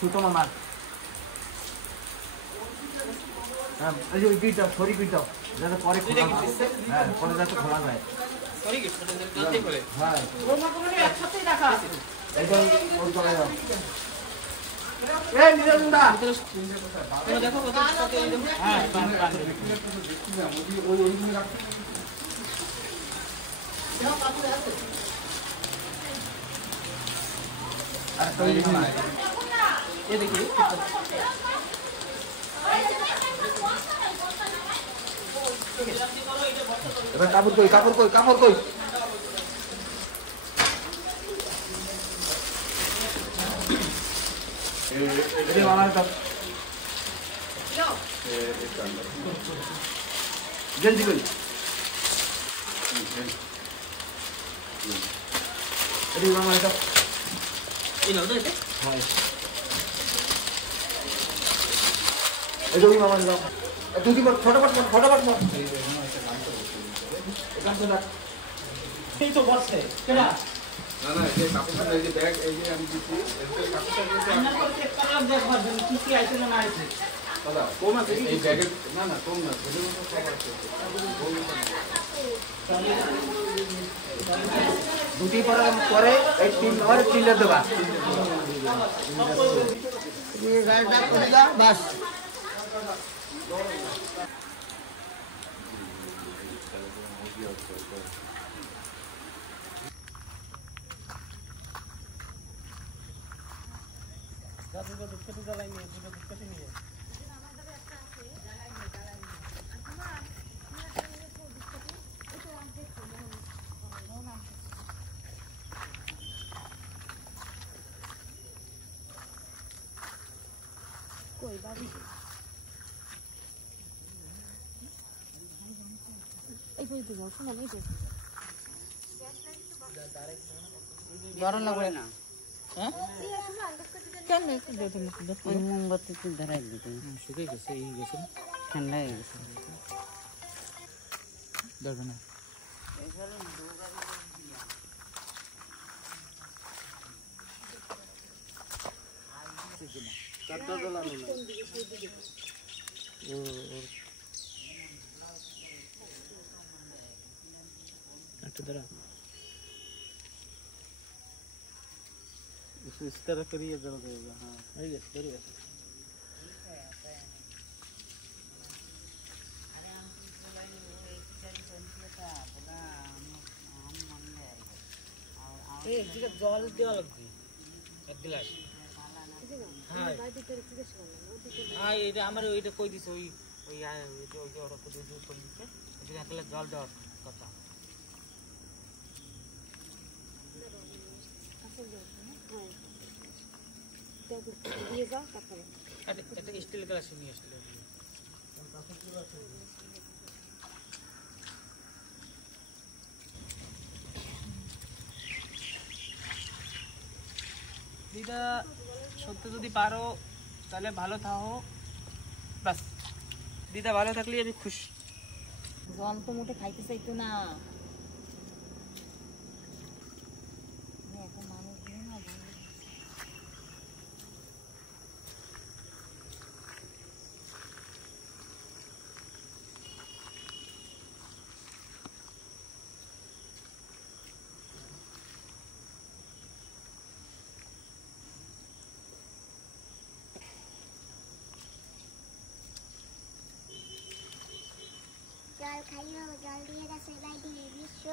ছোট মামা হ্যাঁ এই যে গিটটা সরি গিটটা যাতে পরে খোলা হ্যাঁ পরে যাতে খোলা যায় সরি গিট যাতেই খোলে হ্যাঁ ওর মত মানে একসাথেই রাখা এটা ওর চলে যাও এই নিরন্দা তুমি দেখো কত হ্যাঁ পান ওই ওইখানে রাখো দাও পাশে আছে আর তো ये देखिए कापड़ कोई ये मामा का जल्दी कोई अरे मामा का ये ना उधर हाँ ये जो भी मामा का तू की फटाफट ये तो बस है क्या ना ना ये कापड़ का ये बैग ये हम दीची इसके कापड़ का ये अंदर को चेक कर लो देख बार किसी आइटम ना आए थे दादा कोम है ये बैग ना ना कोम ना ये तो क्या करते দুটি পরে এই তিন আর তিনটা দেবা এই গাড়িটা খুললা বাস দাদুকে দুধ জ্বালাই নিয়ে দুধ কেটে নিয়ে कोई बात नहीं এই কই তো শোনা নেই তো গরম লাগবে না হ্যাঁ কেন একটু দেখে দেখো মোমবাতি তো ধরাই দিতে শুকিয়ে গেছে এই গেছে ঠান্ডা হয়ে গেছে দেখো না कट्टा जला लो और कट्टा जला इस तरह करिए जल जाएगा हाँ ठीक है करिए एक जगह जल दिया लगती एक गिलास हाँ ये हमारे ওইটা কই দিছে ওই ওই ওই ওরা তো দুধ করে দিছে এটা একলা জল দেওয়ার কথা দিয়ে যাও তারপরে এটা স্টিল গ্লাস নিয়ে আসলে দিদা সত্যি যদি পারো তাহলে ভালো থাকো বাস দিদা ভালো থাকলে আমি খুশি জল তো মোটে খাইতে চাইতো না এখন মানুষ না জল খাইও জল দিয়ে গাছের বাইরে বিশ্ব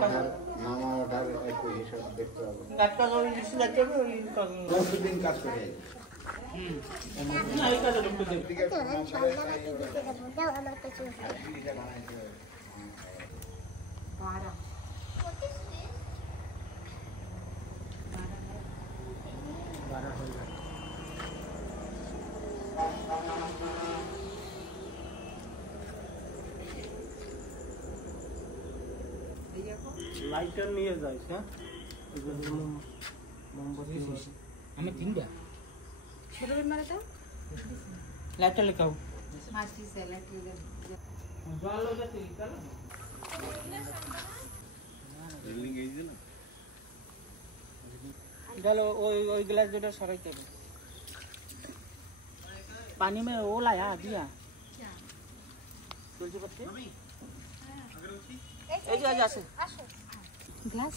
মামাটার একটু হিসাব দেখতে হবে। একটা ওই লিস্ট লাগবে ওই প্রতিদিন কাজ করে না এই কাজে ঢুকতে দেবে দাও আমার কাছে লাইটার নিয়ে যাইস হ্যাঁ আমি তিনটা ছোট বেড মারে তো লাইটার লেখাও মাছি স্যালাড লিখে জল ওটাতে লিখালো গেল ওই ওই গ্লাস দুটো সরাইতে হবে पानी में वो लाया दिया तुलसी पत्ती এই যে আজ আছে গ্লাস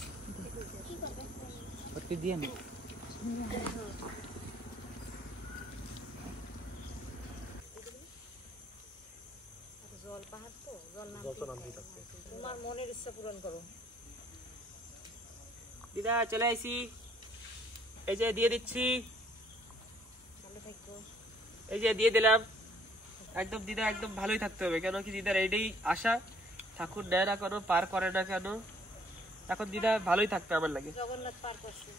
पत्ती दिया ना জল পাহাড় তো জল নাম তোমার মনের ইচ্ছা পূরণ করো দিদা চলে আইছি এই যে দিয়ে দিচ্ছি ভালো থাকো এই যে দিয়ে দিলাম একদম দিদা একদম ভালোই থাকতে হবে কেন কি দিদার এইটাই আশা ঠাকুর নেয় না কেন পার করে না কেন এখন দিদা ভালোই থাকতে আমার লাগে জগন্নাথ পার করছে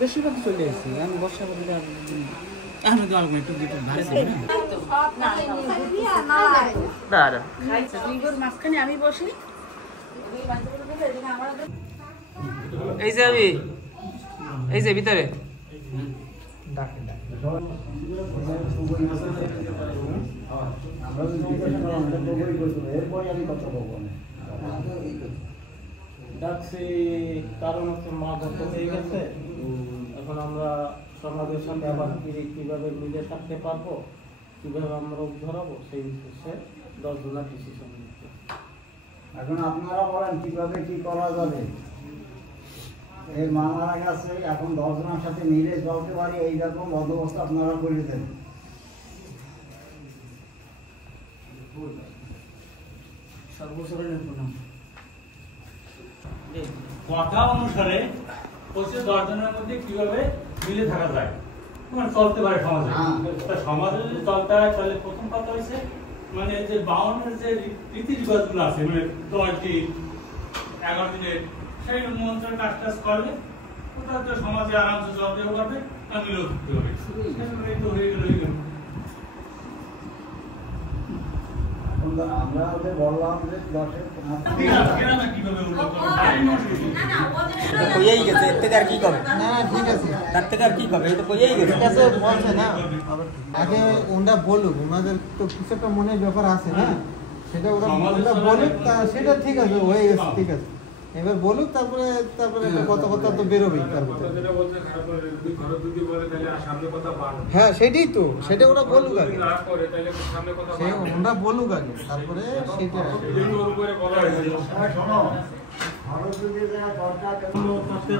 বেশিরভাগ চলে এসেছি আমি বর্ষা বলতে আমি তো আলগো একটু দুটো ভাড়া দিই না না না মাঝখানে আমি বসি এই যে আমি এই যে ভিতরে ডাকছি কারণ হচ্ছে মা ভক্ত হয়ে গেছে এখন আমরা সমাজের সাথে আবার কিভাবে মিলে থাকতে পারবো কিভাবে আমরা উদ্ধার হবো সেই উদ্দেশ্যে 10 জনের ডিসিশন নিচ্ছে এখন আপনারা বলেন কিভাবে কি করা যাবে এই মামারা গেছে এখন 10 জনের সাথে মিলে চলতে পারি এইরকম বন্দোবস্ত আপনারা করে দেন সর্বসাধারণের প্রণাম কথা অনুসারে 25-10 জনের মধ্যে কিভাবে মিলে থাকা যায় মানে চলতে পারে সমাজে সমাজে যদি চলতে হয় তাহলে প্রথম কথা হয়েছে মানে যে 52-এর যে রীতি রিবাজগুলো আছে মানে 10 দিন 11 দিনের সেই মন্ত্রের কাজ করলে ওটা তো সমাজে আরামসে চলতেও পারবে আর মিলেও থাকতে হবে এই তো হয়ে গেল আমরা ওদের বললাম যে 10-এর গ্রামে কিভাবে উন্নত কইয়াই গেছে এর থেকে আর কি করবে না ঠিক আছে তার থেকে আর কি করবে এই তো কইয়াই গেছে ঠিক আছে বলছে না আগে ওরা বলুক ওনাদের তো কিছু একটা মনের ব্যাপার আছে না সেটা ওরা বলুক সেটা ঠিক আছে হয়ে গেছে ঠিক আছে এবার বলুক তারপরে একটা কথা তো বেরোবেই তারপরে হ্যাঁ সেটাই তো সেটা ওরা বলুক আগে ওরা বলুক আগে তারপরে সেটা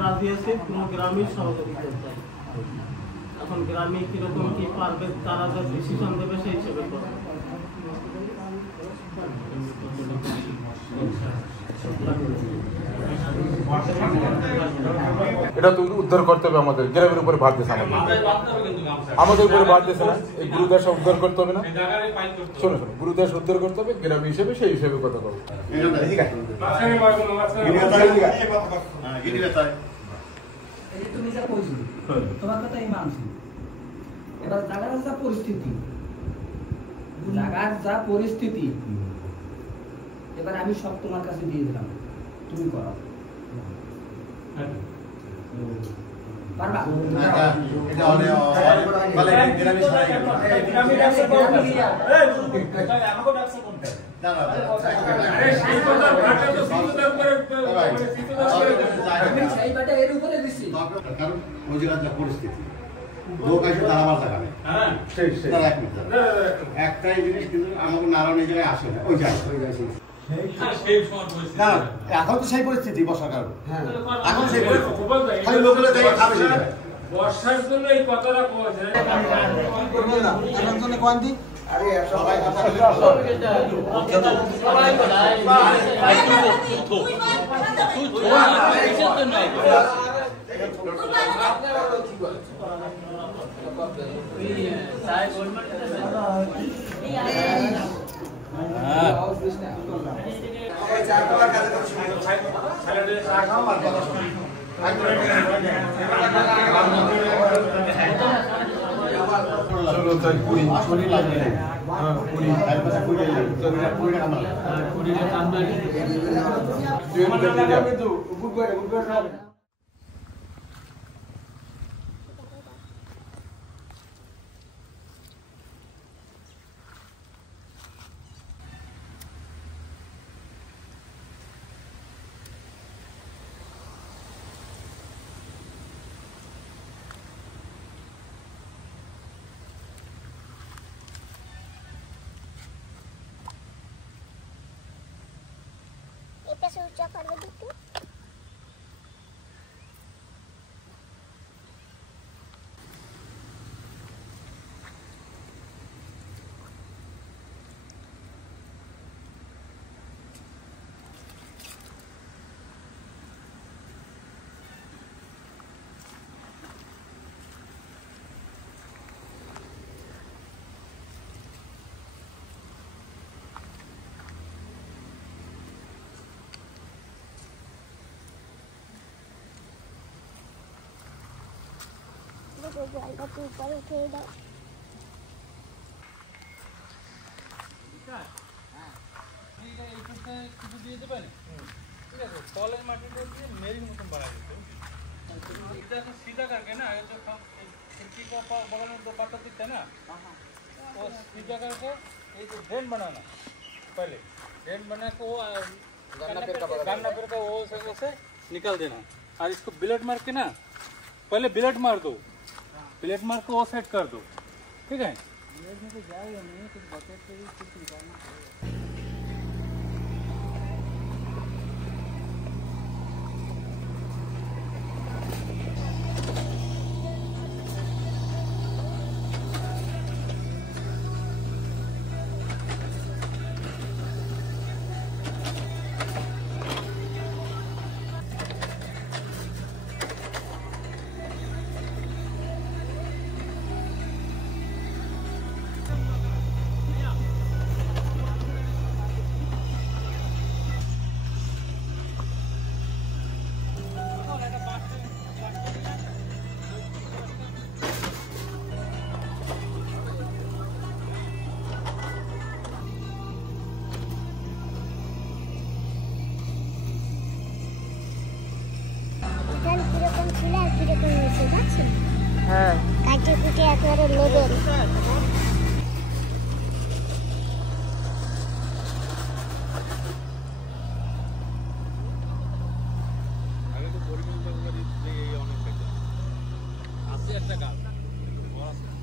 রাজি আছে কোনো গ্রামীণ সহযোগিতা চাই এখন গ্রামে কিরকম কি পারবে তারা যা ডিসিশন দেবে সেই হিসেবে করবে এটা তো উদ্ধার করতে হবে আমাদের গ্রামের উপরে ভার দিয়েছে আমাদের উপরে ভার দিয়েছে না এই গুরুদেশ উদ্ধার করতে হবে না শোনো গুরুদেশ উদ্ধার করতে হবে গ্রাম হিসেবে সেই হিসেবে কথা বলবো তুমি যা কইছো তোমার কথা এই মানছি এবার জায়গার যা পরিস্থিতি জায়গার যা পরিস্থিতি এবার আমি সব তোমার কাছে দিয়ে দিলাম তুমি করো পারবা এটা অনেক বলে গ্রামে ছাড়াই গ্রামে ব্যবসা করতে আমাকে ব্যবসা করতে না না আরে সেই কথা ভাটা তো সিদ্ধতার উপরে আমি সেই বাটা এর উপরে দিছি কারণ ওই জায়গার পরিস্থিতি লোক আসে তারা আমার জায়গা নেই হ্যাঁ সেই এক মিনিট একটাই জিনিস কিন্তু আমাকে নারায়ণ এই জায়গায় আসে না ওই জায়গায় সেই সময় পরিস্থিতি না এখন তো সেই পরিস্থিতি বর্ষার কারণে হ্যাঁ এখন সেই পরিস্থিতি খালি লোকেরা যাই খাবে সেটা বর্ষার জন্য এই কথাটা কয়েছে করবেন না আমার জন্য কোয়ান্টি আরে সবাই কথা চলো তাই 20 লাগে হ্যাঁ 20 টাকা মারলে এটা সুইচ অফ করবে একটু জলটা তুই উপরে উঠিয়ে দাও কলের মাটিটা দিয়ে মেরির মতন বাড়া দিত सीधा करके ना जो खिड़की को बगल में 2 पाता दिखता है ना वो सीधा करके ये जो ड्रेन बनाना पहले ड्रेन बना के वो गन्ना पेड़ का वो से निकल देना और इसको बिलेट मार के ना पहले बिलेट मार दो बिलेट मार के वो सेट कर दो ठीक है बिलेट में तो जाएगा नहीं कुछ बकेट से भी कुछ निकालना হ্যাঁ কাটে কুটে একেবারে লেবেল আগে তো পরিকল্পনা করে এই অনেক টাকা আছে একটা গাছ বড় আছে না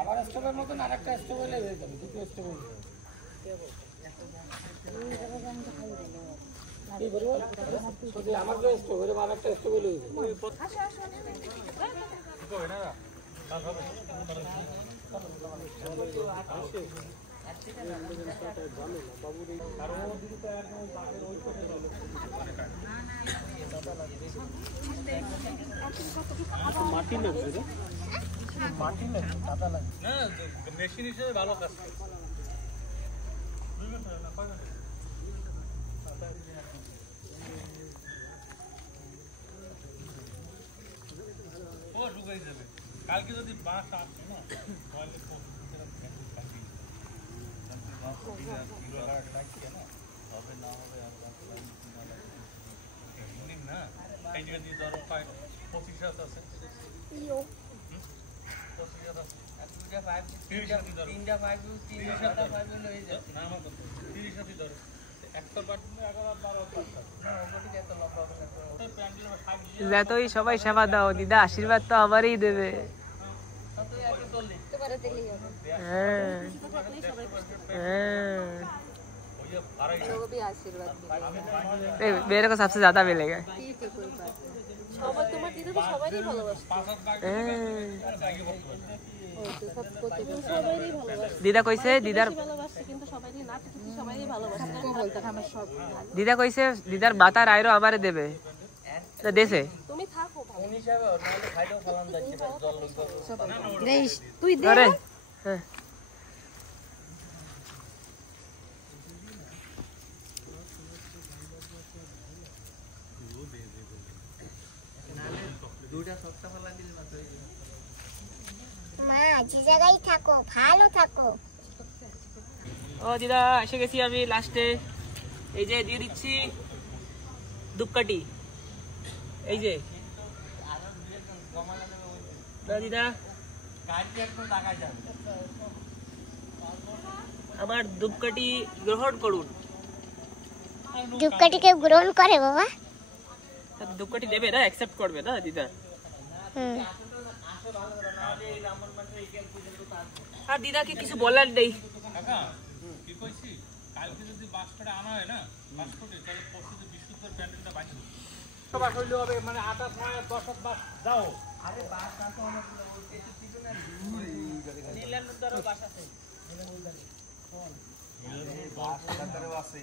আবার স্টোভের মতন আরেকটা স্টোভ হলে হয়ে যাবে, দুটো স্টোভ হয়ে যাবে। আমার যে স্টোভ হলে আরেকটা স্টোভ হলে হয়ে মাটি লাগছে রে, মাটি লাগবে, কাদা লাগবে। না মেশিন হিসেবে ভালো কাজ করে। ও শুকাই যাবে কালকে যদি বাস আসে না তাহলে হবে না হবে আর না এই জায়গা দিয়ে ধরো 25 আছে 25 আছে যতই সবাই সেবা দাও দিদা আশীর্বাদ তো আমারই দেবে। হ্যাঁ হ্যাঁ मेरे को सबसे ज्यादा मिलेगा। দিদা কইছে দিদা কইছে দিদার মাতার আইরো আমারে দেবে না দেশে তুই দে হ্যাঁ মা যে জায়গায় থাকো ভালো থাকো। ও দিদা এসে গেছি আমি লাস্টে, এই যে দিয়ে দিচ্ছি ধূপকাঠি, এই যে দিদা আমার ধূপকাঠি গ্রহণ করুন। ধূপকাঠি কেউ গ্রহণ করে বাবা? ধূপকাঠি দেবে না, অ্যাকসেপ্ট করবে না দিদা। আর দিদাকে কিছু বলার নেই। কি কইছি কালকে যদি বাস্কটা আনা হয় না বাস্কটে তাহলে পরশুতে বিশুদ্ধর প্যান্ডেলটা বাকি বাস হইলে হবে মানে 8 9 10 বাস যাও। আরে বাস না তো আমাদের একটু পিছনে নীলানন্দর বাস আছে, নীলানন্দর বাস আছে।